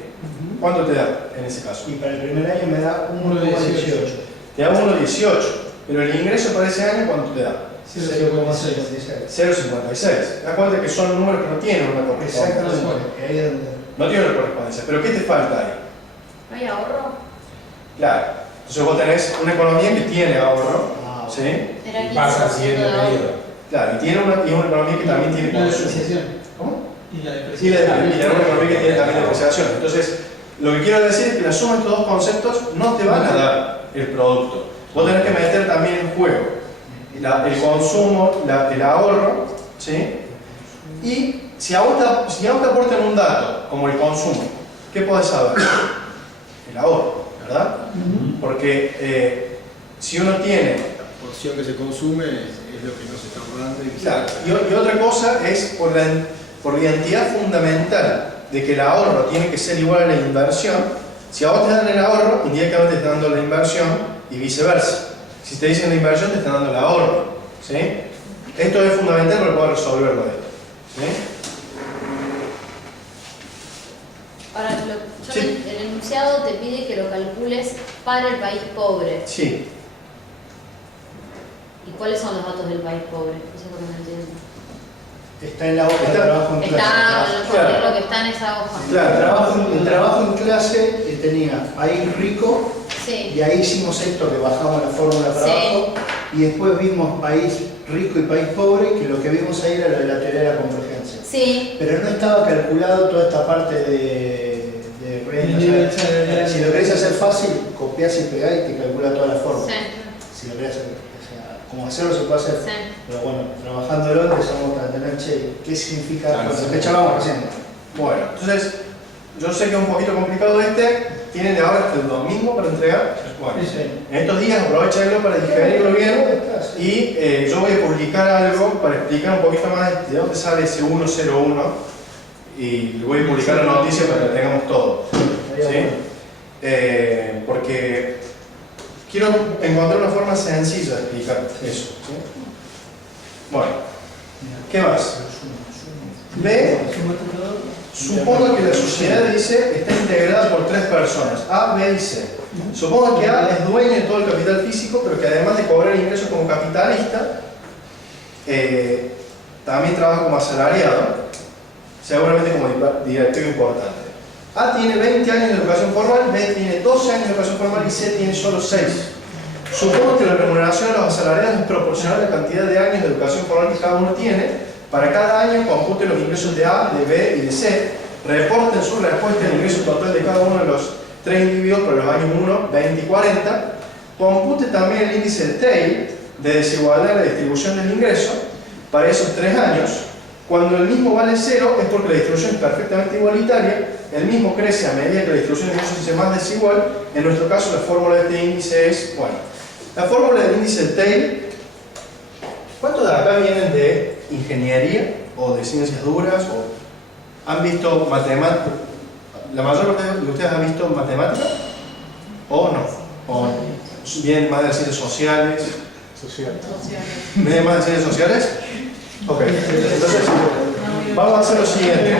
¿Cuánto te da en ese caso? Y para el primer año me da 1,18. Te da 1,18. Pero el ingreso para ese año, ¿cuánto te da? 0,56. 0,56. Te das cuenta que son números que no tienen una correspondencia. Exactamente. Ahí es donde... No tienen una correspondencia. ¿Pero qué te falta ahí? ¿No hay ahorro? Claro. Entonces vos tenés una economía que tiene ahorro. Ah, ¿Sí? Era Pasa al 15% siguiente de ahorro. periodo. Claro. Y es una economía que también tiene La consumo. depreciación. ¿Cómo? Y la Y depreciación. la una economía que tiene también depreciación. Entonces, lo que quiero decir es que la suma de estos dos conceptos no te van a dar el producto. Vos tenés que meter también en juego el consumo, el ahorro, ¿sí? Y si a vos te aportan un dato, como el consumo, ¿qué podés saber? El ahorro, ¿verdad? Porque si uno tiene... La porción que se consume es lo que no se está ahorrando. Claro, y otra cosa es por la identidad fundamental de que el ahorro tiene que ser igual a la inversión. Si a vos te dan el ahorro, indirectamente te están dando la inversión y viceversa. Si te dicen la inversión, te están dando el ahorro. ¿Sí? Esto es fundamental para poder resolverlo esto. ¿Sí? Ahora, el enunciado te pide que lo calcules para el país pobre. Sí. ¿Y cuáles son los datos del país pobre? Eso es lo que no entiendo. Está en la hoja de trabajo en clase. Está lo que está en esa hoja. Claro. El trabajo en clase tenía país rico, Sí. y ahí hicimos esto que bajamos la fórmula para Sí. abajo, y después vimos país rico y país pobre, que lo que vimos ahí era lo de la teoría de la convergencia. Sí. Pero no estaba calculado toda esta parte de renta. O sea, si lo querés hacer fácil, copiás y pegás y te calcula toda la fórmula. Sí. Si lo querés hacer, o sea, como hacerlo se puede hacer. Sí. Pero bueno, trabajándolo empezamos a tener, che, ¿qué significa? Lo que charlamos recién. Bueno, entonces, yo sé que es un poquito complicado tienen de ahora hasta el domingo para entregar. Bueno, en estos días aprovechenlo para digerirlo bien y yo voy a publicar algo para explicar un poquito más de dónde sale ese 101 y voy a publicar la noticia para que tengamos todo. ¿Sí? Porque quiero encontrar una forma sencilla de explicar eso. ¿Sí? Bueno, ¿qué más? B. Supongo que la sociedad, dice, está integrada por 3 personas, A, B y C. Supongo que A es dueño de todo el capital físico, pero que además de cobrar ingresos como capitalista, también trabaja como asalariado, seguramente como directivo importante. A tiene 20 años de educación formal, B tiene 12 años de educación formal y C tiene solo 6. Supongo que la remuneración de los asalariados es proporcional a la cantidad de años de educación formal que cada uno tiene. Para cada año computen los ingresos de A, de B y de C, reporten su respuesta al ingreso total de cada uno de los 3 individuos para los años 1, 20 y 40, compute también el índice de Taylor de desigualdad en la distribución del ingreso para esos 3 años. Cuando el mismo vale 0 es porque la distribución es perfectamente igualitaria, el mismo crece a medida que la distribución de ingresos se hace más desigual. En nuestro caso la fórmula de este índice es, bueno, la fórmula del índice de Taylor. ¿Cuántos de acá vienen de ingeniería o de ciencias duras? ¿O han visto matemáticas? ¿La mayor parte de ustedes han visto matemáticas? ¿O no? ¿O vienen más de ciencias sociales? ¿Vienen más de ciencias sociales? Ok, entonces vamos a hacer lo siguiente.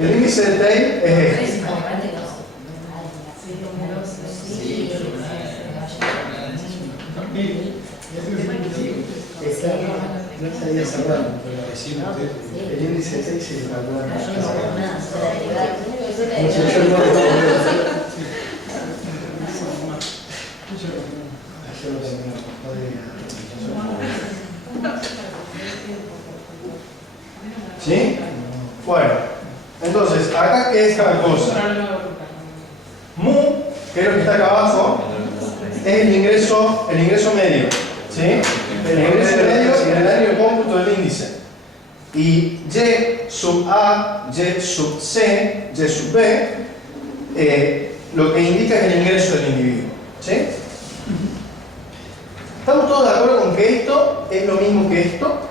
El índice de Taylor es este. El índice de 6 se calcula. ¿Sí? Bueno, entonces, acá ¿qué es cada cosa? Mu, que es lo que está acá abajo, es el ingreso medio. ¿Sí? El ingreso medio en el año de cómputo del índice. Y Y sub A, Y sub C, Y sub B, lo que indica es el ingreso del individuo. ¿Sí? ¿Estamos todos de acuerdo con que esto es lo mismo que esto?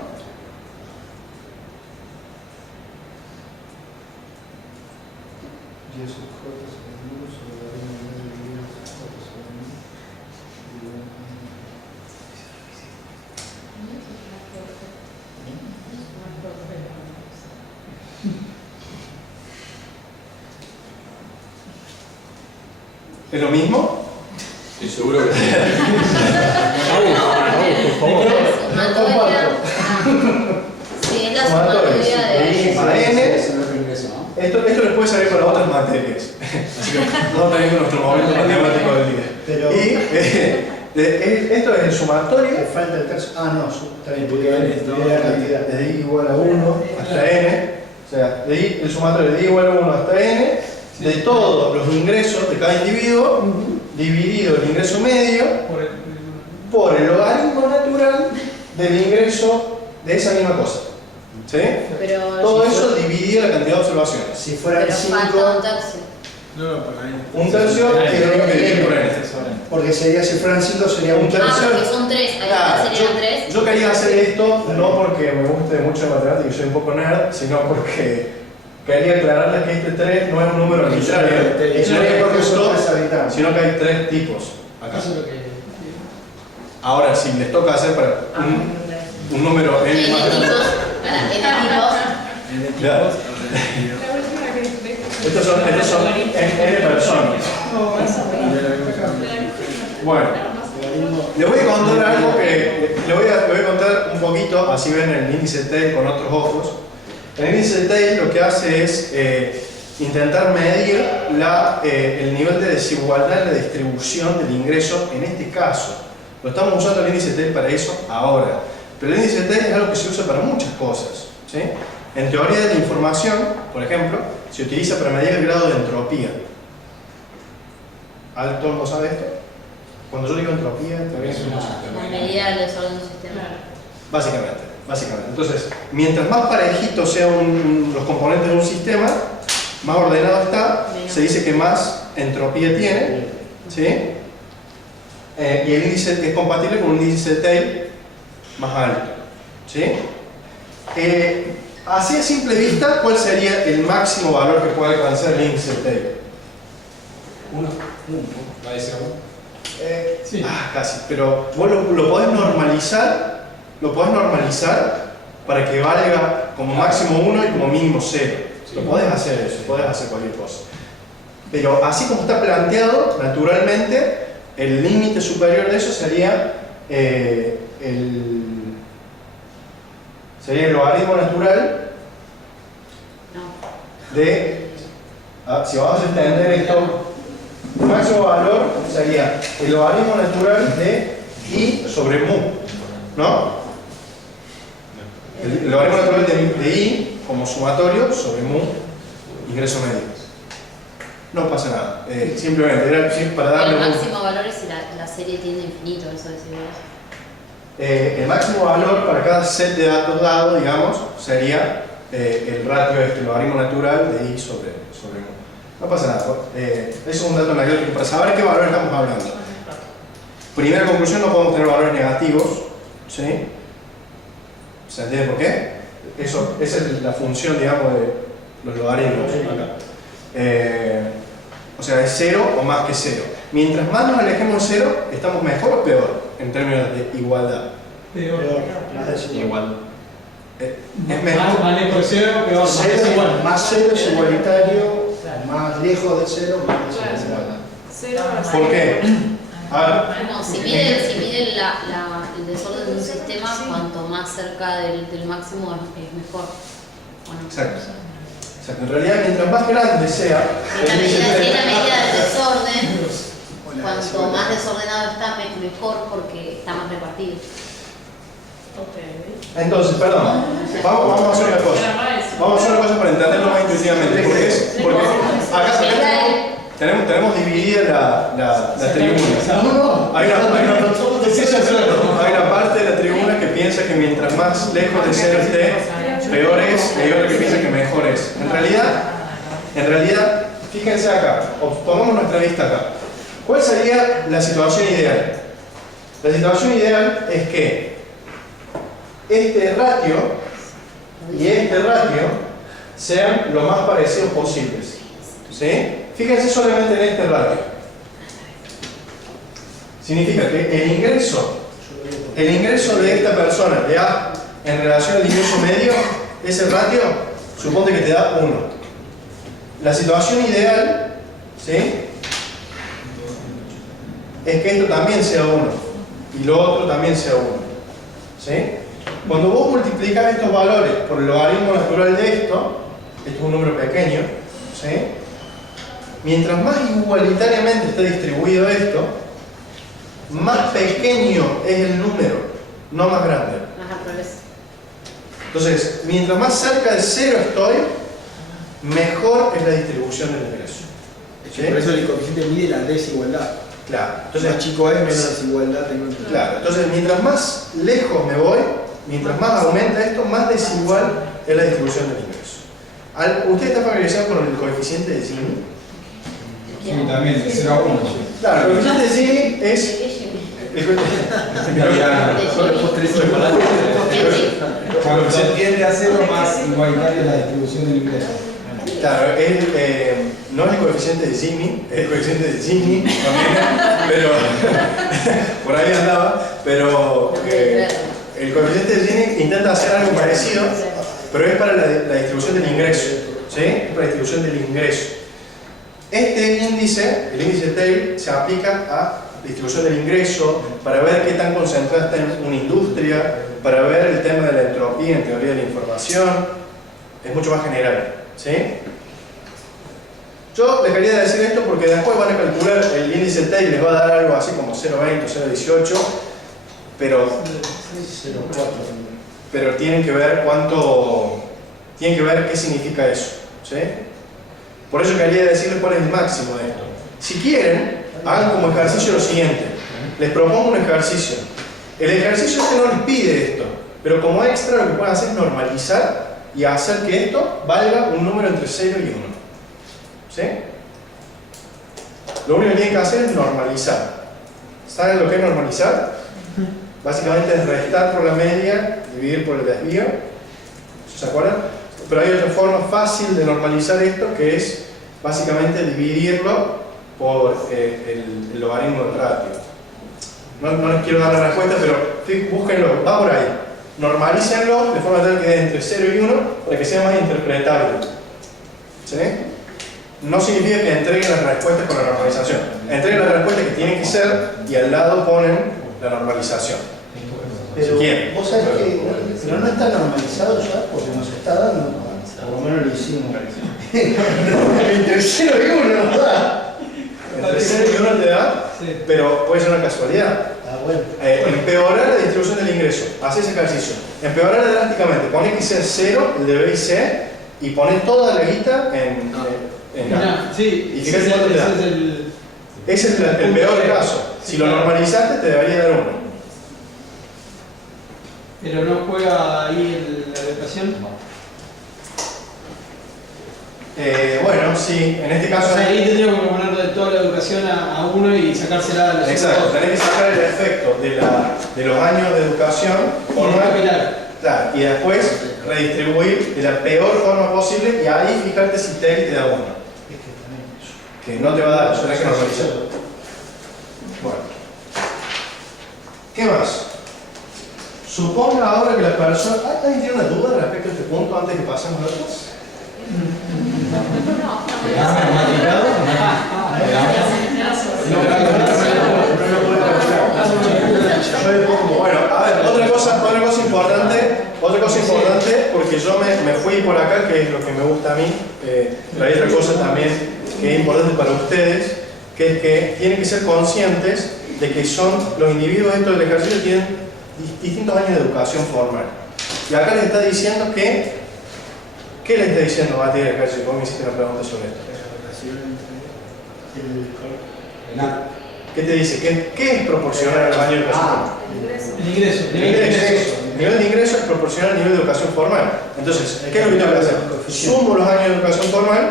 ¿Es lo mismo? Estoy seguro que sí. Sí, es la sumatoria de... Para N, esto les puede servir para otras materias. Así que no tenemos nuestro momento matemático del día. Y esto es el sumatorio. Te falta el tercio. Ah, no, está bien, porque Desde la cantidad. I igual a 1 hasta N. O sea, el sumatorio de I igual a 1 hasta N. De todos los ingresos de cada individuo, dividido el ingreso medio por el logaritmo natural del ingreso de esa misma cosa. ¿Sí? Pero Todo eso dividido la cantidad de observaciones. Si fueran falta 5, un tercio. No, por ahí. Un tercio es lo mismo que dividir por N. porque sería, si fueran 5 sería un Un tercio. Ah, porque son 3, Claro, ahí serían 3. yo quería hacer esto no porque me guste mucho la matemática y soy un poco nerd, sino porque quería aclararles que este 3 no es un número arbitrario, sino que hay 3 tipos acá. Eso es lo que... Ahora, si les toca hacer para un número n más grande, claro. Estos son n personas. Bueno, les voy a contar algo que les voy a contar un poquito, así ven el índice T con otros ojos. El índice T lo que hace es intentar medir el nivel de desigualdad en la distribución del ingreso en este caso. Lo estamos usando el índice T para eso ahora. Pero el índice T es algo que se usa para muchas cosas. ¿Sí? En teoría de la información, por ejemplo, se utiliza para medir el grado de entropía. ¿Todo el mundo sabe esto? Cuando yo digo entropía, también es La medida del desorden del sistema. básicamente. Entonces, mientras más parejitos sean los componentes de un sistema, más ordenado está, se dice que más entropía tiene, ¿sí? Y el índice es compatible con un índice de Tail más alto, ¿sí? Así a simple vista, ¿cuál sería el máximo valor que puede alcanzar el índice de Tail? 1. ¿Va a decir 1? Sí. Casi, pero vos lo podés normalizar. Lo podés normalizar para que valga como máximo 1 y como mínimo 0. Sí. Lo podés hacer eso, podés hacer cualquier cosa. Pero así como está planteado, naturalmente, el límite superior de eso sería el logaritmo natural de... si vamos a extender esto, el máximo valor sería el logaritmo natural de I sobre mu, ¿no? El logaritmo natural de I como sumatorio sobre mu ingreso medio. No pasa nada, simplemente era para darle El máximo valor es si la serie tiende a infinito, eso decimos. El máximo valor para cada set de datos dado, digamos, sería el ratio el logaritmo natural de I sobre mu. No pasa nada, eso es un dato anecdótico para saber qué valor estamos hablando. Primera conclusión, no podemos tener valores negativos, ¿sí? ¿Se entiende por qué? Esa es la función, digamos, de los logaritmos acá. O sea, es 0 o más que 0. Mientras más nos alejemos de 0, ¿estamos mejor o peor en términos de igualdad? Peor. Igual. Es mejor. Más lejos de 0, peor. Más 0 es igualitario, más lejos de 0, más igualdad. ¿Por qué? No, si mide el desorden de un sistema, cuanto más cerca del máximo es mejor. Bueno. Exacto. En realidad, mientras más grande sea, Si la medida del desorden, cuanto más desordenado está, mejor porque está más repartido. Entonces, perdón, vamos a hacer una cosa. Vamos a hacer una cosa para entenderlo más intuitivamente. Porque acá tenemos dividida la tribuna. Hay una parte de la tribuna que piensa que mientras más lejos de 0 esté, peor es, y hay otra que piensa que mejor es. En realidad, fíjense acá, pongamos nuestra vista acá. ¿Cuál sería la situación ideal? La situación ideal es que este ratio y este ratio sean lo más parecidos posibles. ¿Sí? Fíjense solamente en este ratio. Significa que el ingreso de esta persona de A en relación al ingreso medio, ese ratio, suponte que te da 1. La situación ideal, ¿sí?, es que esto también sea 1 y lo otro también sea 1. ¿Sí? Cuando vos multiplicas estos valores por el logaritmo natural de esto es un número pequeño, ¿sí?, mientras más igualitariamente esté distribuido esto, más pequeño es el número, no más grande. Entonces, mientras más cerca de 0 estoy, mejor es la distribución del ingreso. ¿Sí? Por eso el coeficiente mide la desigualdad. Claro. Entonces, más chico es, menos desigualdad tengo entre. Claro. Entonces, mientras más lejos me voy, mientras más aumenta esto, más desigual es la distribución del ingreso. ¿Usted está familiarizado con el coeficiente de Gini? Sí, también, de 0 a 1. Claro, el coeficiente de Gini es... Cuando se tiende a 0, más igualitaria la distribución del ingreso. Claro, no es el coeficiente de Gini, es el coeficiente de Gini también, pero por ahí andaba, pero el coeficiente de Gini intenta hacer algo parecido, pero es para la distribución del ingreso, ¿sí? Es para la distribución del ingreso. Este índice, el índice Tail, se aplica a distribución del ingreso, para ver qué tan concentrada está en una industria, para ver el tema de la entropía en teoría de la información, es mucho más general, ¿sí? Yo les quería decir esto porque después van a calcular el índice Tail, les va a dar algo así como 0,20 o 0,18, pero tienen que ver cuánto tienen que ver qué significa eso. ¿Sí? Por eso quería decirles cuál es el máximo de esto. Si quieren, hagan como ejercicio lo siguiente. Les propongo un ejercicio. El ejercicio no les pide esto, pero como extra lo que pueden hacer es normalizar y hacer que esto valga un número entre 0 y 1. ¿Sí? Lo único que tienen que hacer es normalizar. ¿Saben lo que es normalizar? Básicamente es restar por la media, dividir por el desvío. ¿Se acuerdan? Pero hay otra forma fácil de normalizar esto, que es básicamente dividirlo por el logaritmo del ratio. No les quiero dar la respuesta, pero búsquenlo, va por ahí. Normalícenlo de forma tal que quede entre 0 y 1 para que sea más interpretable. ¿Sí? No significa que entreguen las respuestas con la normalización. Entreguen las respuestas que tienen que ser y al lado ponen la normalización. Pero Si quieren. vos sabés que pero no está normalizado ya, porque nos está dando, por lo menos lo hicimos. Entre 0 y 1 nos da. Entre 0 y 1 te da, Sí. pero puede ser una casualidad. Ah, bueno. Empeorar la distribución del ingreso. Haz ese ejercicio. Empeorar drásticamente. Pone que sea 0, el de B y C, y pone toda la guita en A. Mirá, sí, Y fíjate cuánto te da. Ese es el peor caso. Si lo normalizaste, te debería dar 1. Pero no juega ahí la educación. Bueno, sí, en este O caso. sea, ahí tendría que ponerle toda la educación a uno y sacársela a los Exacto, otros. tenés que sacar el efecto de los años de educación Por un formal, capital. claro, y después redistribuir de la peor forma posible y ahí fijarte si te da 1. Que no te va a dar, tenés que normalizar. Bueno. ¿Qué más? Suponga ahora que la persona... ¿Alguien tiene una duda respecto a este punto antes de que pasemos a otros? Bueno, a ver, otra cosa importante, porque yo me fui por acá, que es lo que me gusta a mí, pero hay otra cosa también que es importante para ustedes, que es que tienen que ser conscientes de que son los individuos dentro del ejercicio tienen distintos años de educación formal. Y acá les está diciendo que... ¿Qué les está diciendo Mati del ejercicio? ¿Cómo me hiciste una pregunta sobre esto? ¿Qué te dice? ¿Qué es proporcional al año de educación formal? El ingreso. El nivel de ingreso es proporcional al nivel de educación formal. Entonces, ¿qué es lo que tengo que hacer? Sumo los años de educación formal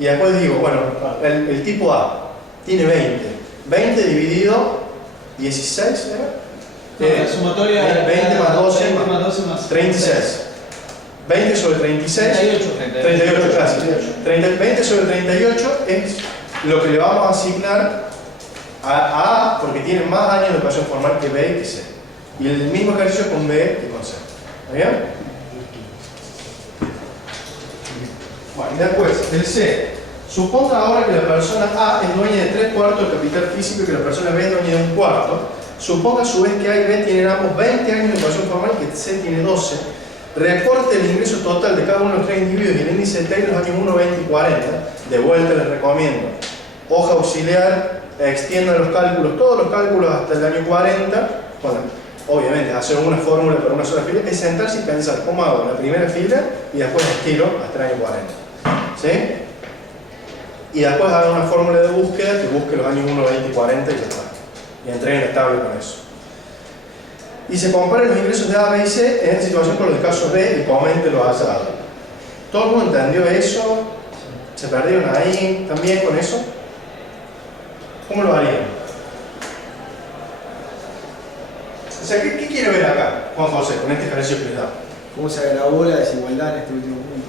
y después digo, bueno, el tipo A tiene 20. 20 dividido 16, ¿era? La sumatoria 20 más 12 más 12 más 36. 20 sobre 36, 38. gracias. 20 sobre 38 es lo que le vamos a asignar a A porque tiene más años de educación formal que B y que C. Y el mismo ejercicio con B y con C. ¿Está bien? Bueno, y después, el C. Suponga ahora que la persona A es dueña de 3/4 del capital físico y que la persona B es dueña de 1/4. Suponga a su vez que A y B tienen ambos 20 años de educación formal y que C tiene 12. Recorte el ingreso total de cada uno de los 3 individuos y el índice de Taylor los años 1, 20 y 40. De vuelta les recomiendo. Hoja auxiliar, extiendan los cálculos, todos los cálculos hasta el año 40. Bueno, obviamente, hacer una fórmula para una sola fila es sentarse y pensar cómo hago la primera fila y después estiro hasta el año 40. ¿Sí? Y después hagan una fórmula de búsqueda que busque los años 1, 20 y 40 y ya está. Y entreguen estable con eso. Y se comparen los ingresos de A, B y C en esta situación con los de caso B y comenten los hallados. ¿Todo el mundo entendió eso? ¿Se perdieron ahí también con eso? ¿Cómo lo harían? O sea, ¿qué quiere ver acá, Juan José, con este ejercicio que les da? ¿Cómo se agravó la desigualdad en este último punto?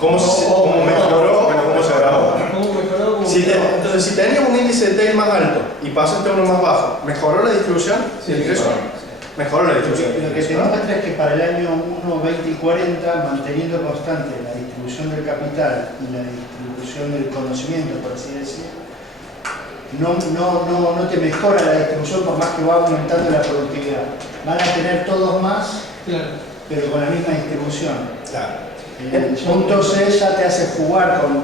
¿Cómo mejoró? Bueno, ¿cómo se agravó? ¿Cómo mejoró? Entonces, si teníamos un índice de Taylor más alto y pasaste a uno más bajo, ¿mejoró la distribución del ingreso? Mejoró la distribución. Lo que se demuestra es que para el año 1, 20 y 40, manteniendo constante la distribución del capital y la distribución del conocimiento, por así decir, no te mejora la distribución por más que va aumentando la productividad. Van a tener todos más, Claro. pero con la misma distribución. Claro. El punto C ya te hace jugar con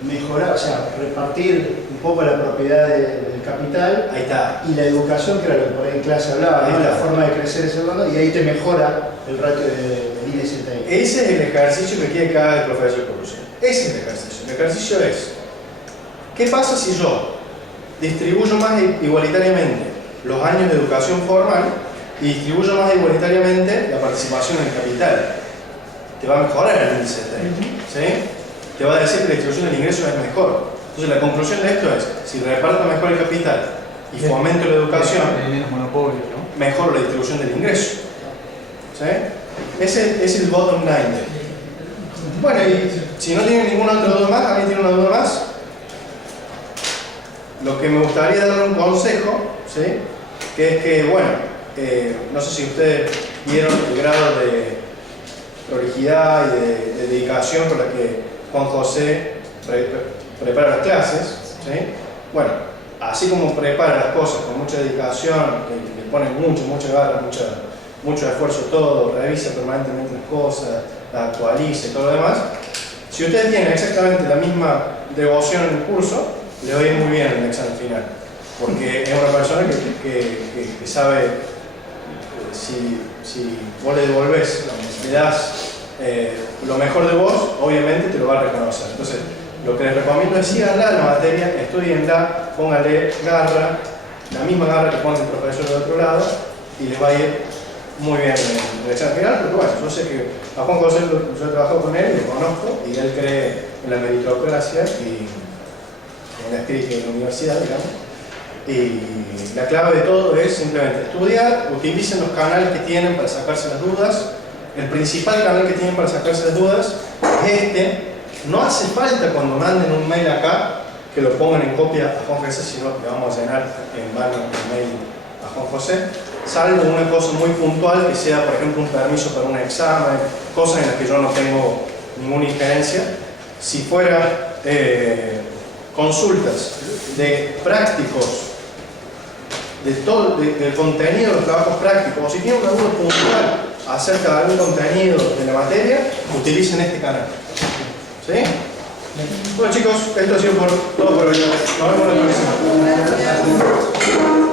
mejorar, o sea, repartir un poco la propiedad del capital. Ahí está. Y la educación, que era lo que por ahí en clase hablaba, ¿no? Ahí está. La forma de crecer ese mundo, y ahí te mejora el ratio del índice Taylor. ese es el ejercicio que quiere que haga el profesor Coruscant. Ese es el ejercicio. El ejercicio es, ¿qué pasa si yo distribuyo más igualitariamente los años de educación formal y distribuyo más igualitariamente la participación en el capital? Te va a mejorar el índice de ¿sí? Te va a decir que la distribución del ingreso es mejor. Entonces la conclusión de esto es, si reparto mejor el capital y fomento la educación, mejor la distribución del ingreso. ¿Sí? Ese es el bottom line. Bueno, y si no tienen ninguna otra duda más, ¿alguien tiene una duda más? Lo que me gustaría darle un consejo, ¿sí? Que es que, bueno, no sé si ustedes vieron el grado de prolijidad y de dedicación con la que Juan José prepara las clases, ¿sí? Bueno, así como prepara las cosas con mucha dedicación, le pone mucha garra, mucho esfuerzo todo, revisa permanentemente las cosas, las actualiza y todo lo demás, si ustedes tienen exactamente la misma devoción en el curso, le va a ir muy bien en el examen final, porque es una persona que sabe, si vos le devolvés, le das lo mejor de vos, obviamente te lo va a reconocer. Entonces, lo que les recomiendo es síganla la materia, estudienla, pónganle garra, la misma garra que pone el profesor del otro lado, y les va a ir muy bien en el examen final, porque bueno, yo sé que a Juan José yo he trabajado con él, lo conozco, y él cree en la meritocracia y en el espíritu de la universidad, digamos. Y la clave de todo es simplemente estudiar, utilicen los canales que tienen para sacarse las dudas. El principal canal que tienen para sacarse las dudas es este. No hace falta cuando manden un mail acá que lo pongan en copia a Juan José, sino que le vamos a llenar en mano el mail a Juan José, salvo una cosa muy puntual que sea, por ejemplo, un permiso para un examen, cosas en las que yo no tengo ninguna injerencia. Si fuera consultas de prácticos, del contenido de los trabajos prácticos, o si tienen una duda puntual acerca de algún contenido de la materia, utilicen este canal. ¿Sí? Bueno chicos, esto ha sido todo por hoy. Nos vemos la próxima.